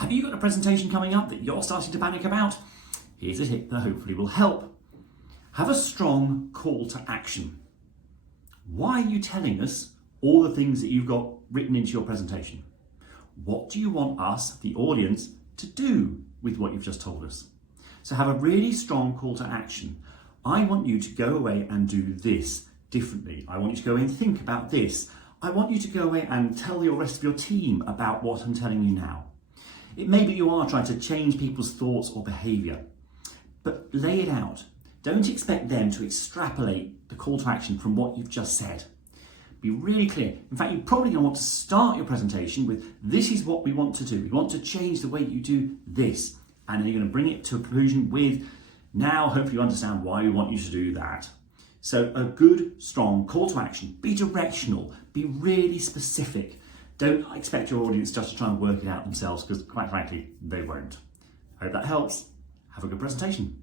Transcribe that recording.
Have you got a presentation coming up that you're starting to panic about? Here's a tip that hopefully will help. Have a strong call to action. Why are you telling us all the things that you've got written into your presentation? What do you want us, the audience, to do with what you've just told us? So have a really strong call to action. I want you to go away and do this differently. I want you to go away and think about this. I want you to go away and tell the rest of your team about what I'm telling you now. It may be you are trying to change people's thoughts or behaviour, but lay it out. Don't expect them to extrapolate the call to action from what you've just said. Be really clear. In fact, you're probably going to want to start your presentation with, this is what we want to do. We want to change the way you do this. And then you're going to bring it to a conclusion with, now hopefully you understand why we want you to do that. So a good, strong call to action. Be directional. Be really specific. Don't expect your audience just to try and work it out themselves, because quite frankly, they won't. I hope that helps. Have a good presentation.